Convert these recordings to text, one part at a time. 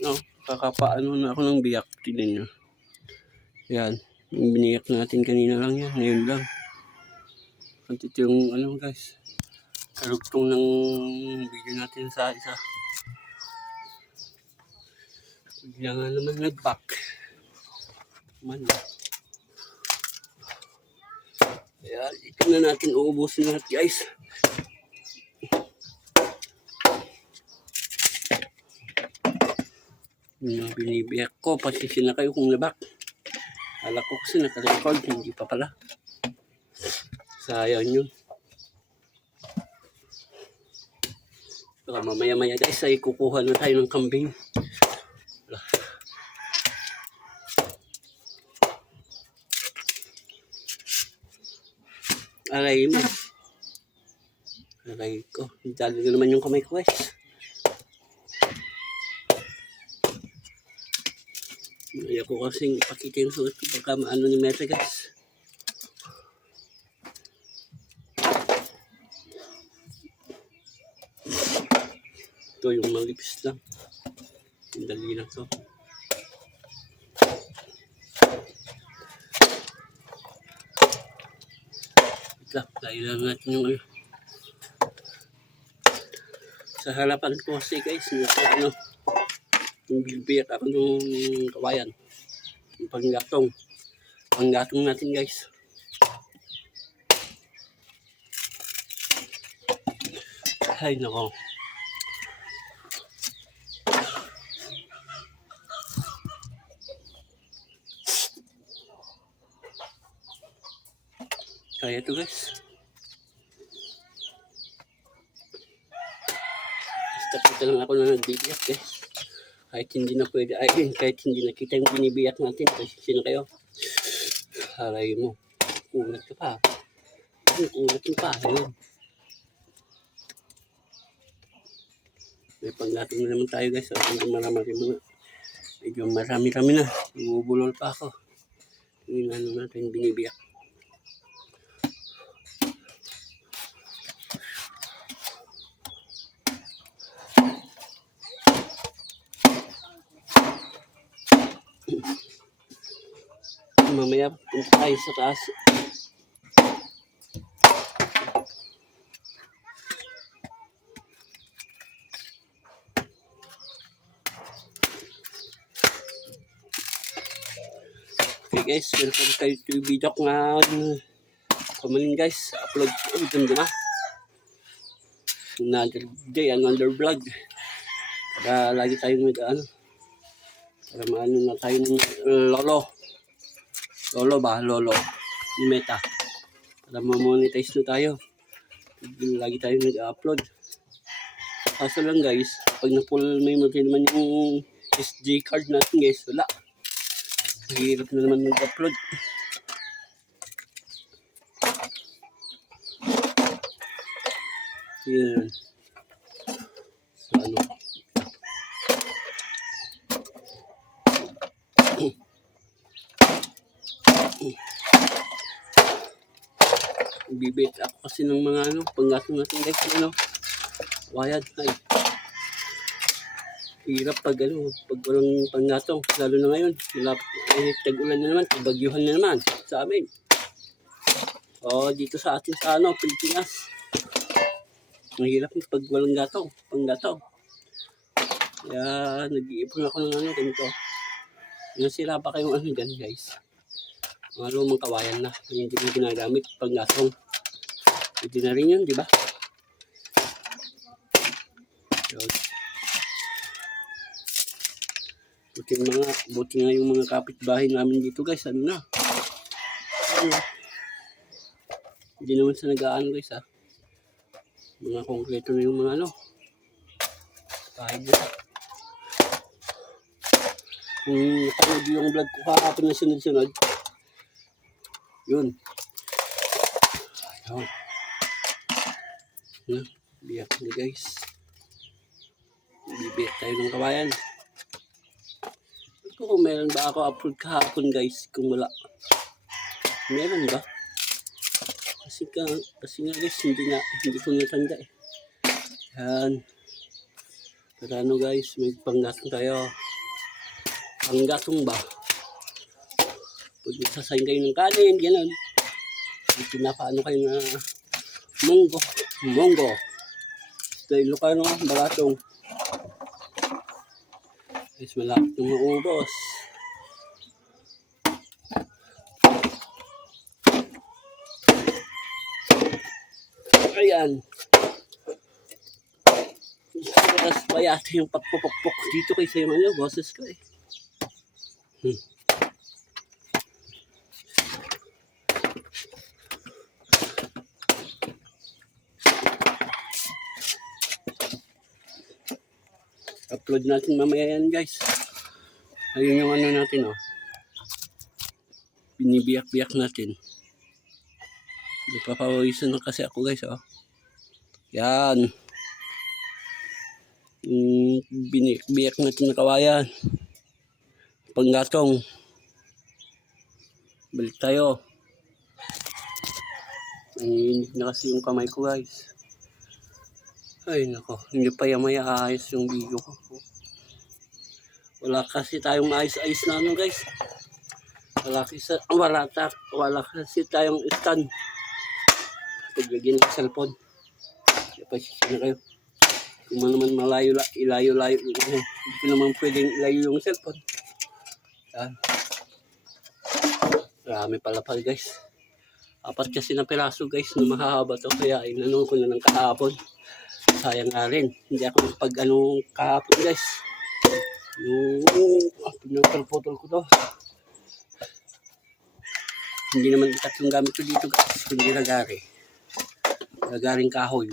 No, kakapaano na ako ng biyak. Tignan nyo. Yan. Yung biniyak natin kanina lang yan. Ngayon lang. At ito yung ano guys. Karugtong ng video natin sa isa. Bigla nga naman nag-back. Man. Kaya ito na natin uubusin lahat guys. Yung binibiyak ko. Pasisya na kayo kung nabak. Alam ko kasi naka-record. Hindi pa pala. Sayang yun. Saka mamaya-maya guys ay kukuha na tayo ng kambing. Aray mo. Aray ko. Dali na naman yung kamay ko guys. Ayaw ko kasing ipakita yung suot ko baka maano ni Meta guys. Ito yung malipis lang. Yung dali lang to. Layo lang natin yung ano. Sa harapan ko kasi guys, ano, yung bibiyak ako nung kawayan. Yung panggatong. Panggatong natin guys. Ay nako. Kaya ito guys. Basta lang ako na nagbibiyak guys. Kahit hindi na pwede, kahit hindi nakita yung binibiyak natin. Kasi sino kayo? Aray mo. Ulat ka pa. Ulat ka pa. Ayun. May panggatong na naman tayo guys. Medyo marami-rami na. Bubulol pa ako. Yung ano natin binibiyak. Mamaya punta tayo sa taas. Okay guys, welcome tayo to video ko nga kumaling guys. Upload ko dun na. Another day, another vlog. Para lagi tayong ano. Para maano na tayo ng lolo. Lolo. Yung Meta. Para ma-monetize na tayo. Lagi tayong nag-upload. Kaso lang guys, pag na-full memory naman yung SD card natin guys, wala. Hirap na naman mag-upload. Yan. So ano. Bibit ako kasi ng mga ano, panggatong natin guys, ano. Wayad ay. Hirap pag ano, pag walang panggatong, lalo na ngayon. Tag-ulan na naman, bagyuhan na naman sa amin. O dito sa atin sa ano, Pilipinas. Mahirap pag walang panggatong. Kaya nag-iipon ako ng ano, ganito. Nasira pa kayong ano dyan guys. Mga lumang kawayan na, hindi na ginagamit panggatong. Hindi na rin yun, di ba? Buti nga yung mga kapitbahay namin dito guys, ano na. Hindi naman sa nag-aano guys ha. Mga konkreto na yung mga ano. Kahit na. Kung napanood yung vlog ko kahapon na sunod-sunod. Yun. Ayun. Biyak na guys. Bibiyak tayo ng kawayan. Kung meron ba ako upload kahapon guys, kung wala. Meron ba? Kasi nga guys, hindi ko natanda eh. Yan. Pero ano guys, may panggatong tayo. panggatong ba. Pag nagsasayin kayo ng kanin, gano'n. Pinapaano kayo na munggo. Dahil Ilocano, balatong. Guys, malapit yung maubos. Ayan. Mas bayate yung pagpupukpok dito kaysa yung boses ko eh. Upload natin mamaya yan guys. Ayun yung natin binibiyak-biyak natin. Napapawisan na kasi ako guys Yan. Biniyak natin na kawayan. Panggatong. Balik tayo. Nanginig na kasi yung kamay ko guys. Ay nako, hindi pa yamaya ayos yung video ko. Wala kasi tayong maayos-ayos na guys. Wala kasi tayong stand. Paglagyan ng cellphone. Kaya pasisya na kayo. Kung naman ilayo. Hindi ko naman pwedeng ilayo yung cellphone. Yan. Marami pala guys. 4 kasi na piraso guys na mahahaba to. Kaya inanong ko na ng kahapon. Sayang nga rin. Hindi ako kahapon guys. Pinapalpotol ko to. Hindi naman ikat yung gamit ko dito guys. Kundi lagari. Lagaring kahoy.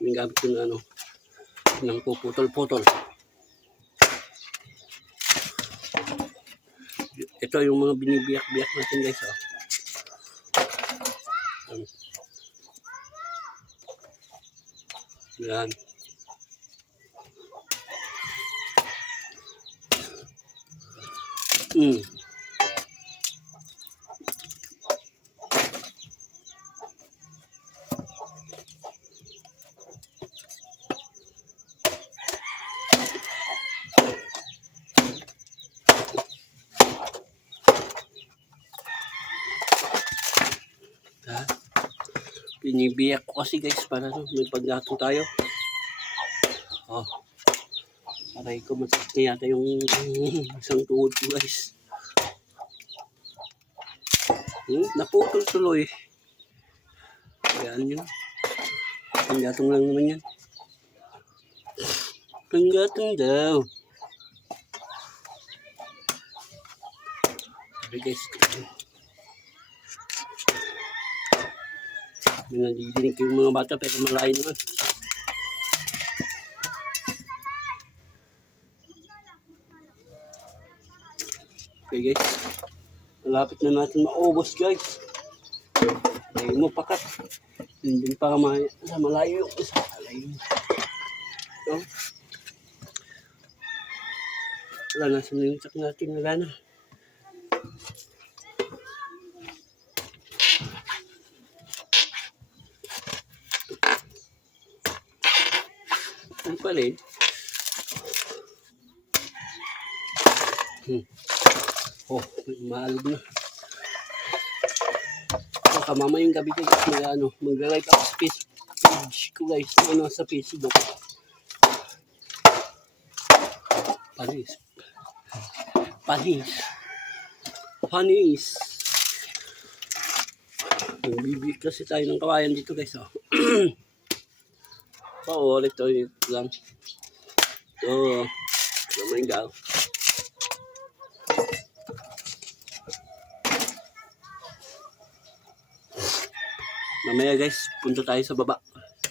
Yung gamit ko na ng puputol-putol. Ito yung mga binibiyak-biyak natin guys Yan. Binibiyak ko kasi guys para may paggatong tayo. Aray ko, masakit na yata yung isang tuhod ko guys. Naputol tuloy. Yan yun. Panggatong lang naman yan. Panggatong daw. Sorry guys. May nadidinig yung mga bata pero malayo naman. Okay guys. Malapit na natin maubos guys. Dahil mo pakat. Hindi pa malayo yung isa. So, wala na sa nangitsak natin. Wala na. Ano pa rin? Maalog na. Baka mamayang gabi ko guys, mag-like ako sa page ko guys, sa Facebook. Panis. Nagbibig kasi tayo ng kawayan dito guys ulit lang. Mamayang gabi. Mamaya guys, punta tayo sa baba.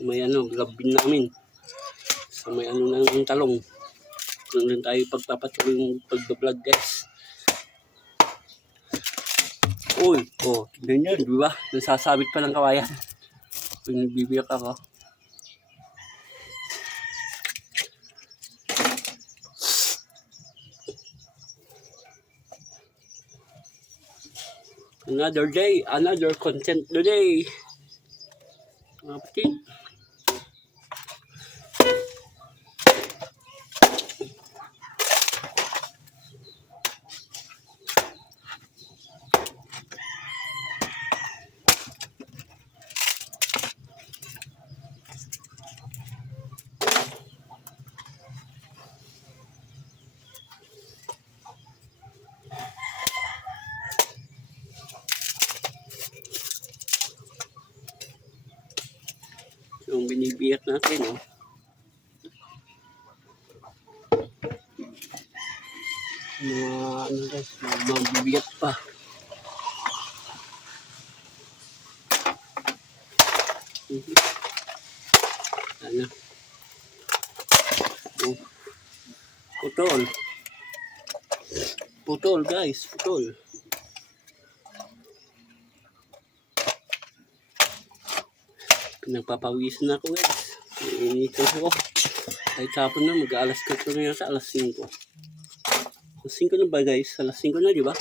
May gabin namin. So may ng talong. Doon din tayo pagpapatuloy yung pagbablog guys. Uy, tignan nyo, di ba? Nasasabit pa ng kawayan. Pag nagbibiyak ako. Another day, another content today. Mga kapatid. bigat natin, oh. Ano guys, mabibigat pa. Ano? Oh. Putol. Putol guys, putol. Pinagpapawisan na ako guys. Iniitan ako. Kahit hapon na, mag-aalas 4 na yata, alas 5. Alas 5 na ba guys? Alas 5 na, di ba?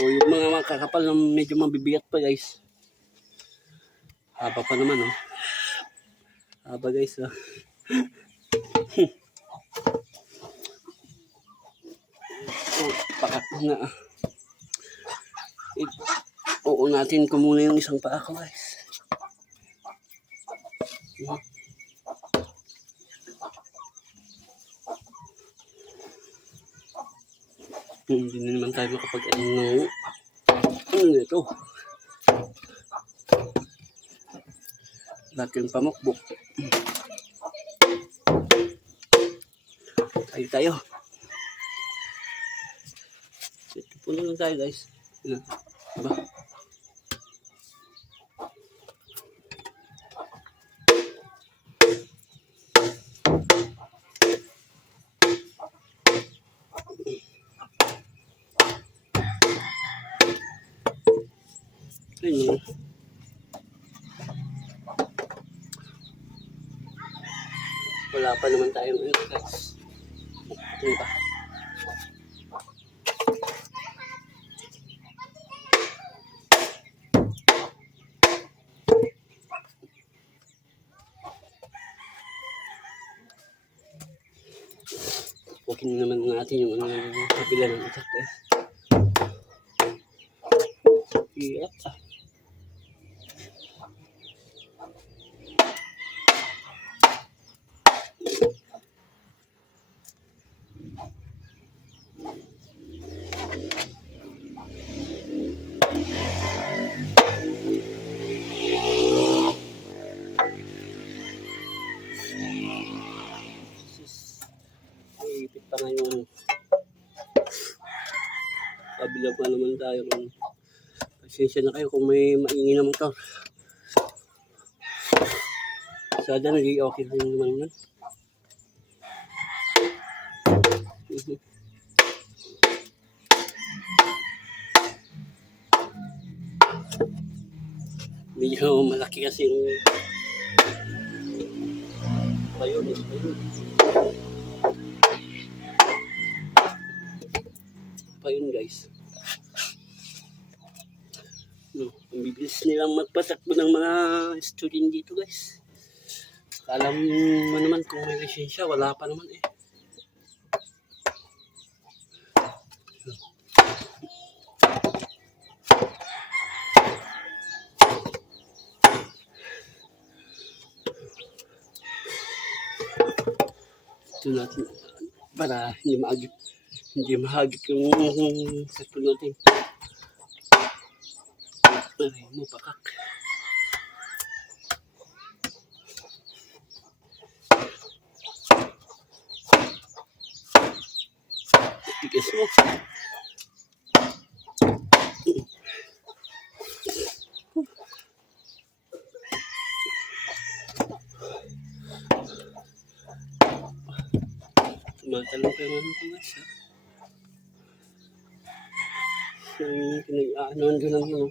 O yung mga makakapal na medyo mabibigat pa guys. Haba pa naman, oh. Haba guys, oh. Oh, pakat na. Oo natin ko muna yung isang paa ko guys. Hindi na naman tayo makapag-ano na ito. Natin pamukbok. Tayo. Ito po lang tayo guys. Diba? Ayun. Wala pa naman tayong ano guys. Ito ba? Okay na naman natin yung kabila ng itak guys. Yeah. Ipit pa ngayon. Kabila pa naman tayo. Pasensya na kayo kung may maingin na motor. Sada naging okay rin naman yun. Medyo malaki kasi yung ayun. Pa yun guys. No, ang bibilis nilang magpatakbo ng mga student dito guys. Alam mo naman kung may lisensya, wala pa naman eh. Ito natin para hindi mahagip yung sakto natin. Aray mo, pakak. Tigas mo. Tumatalong kayo naman ko guys, ha? Yung pinag-aanon doon lang yun.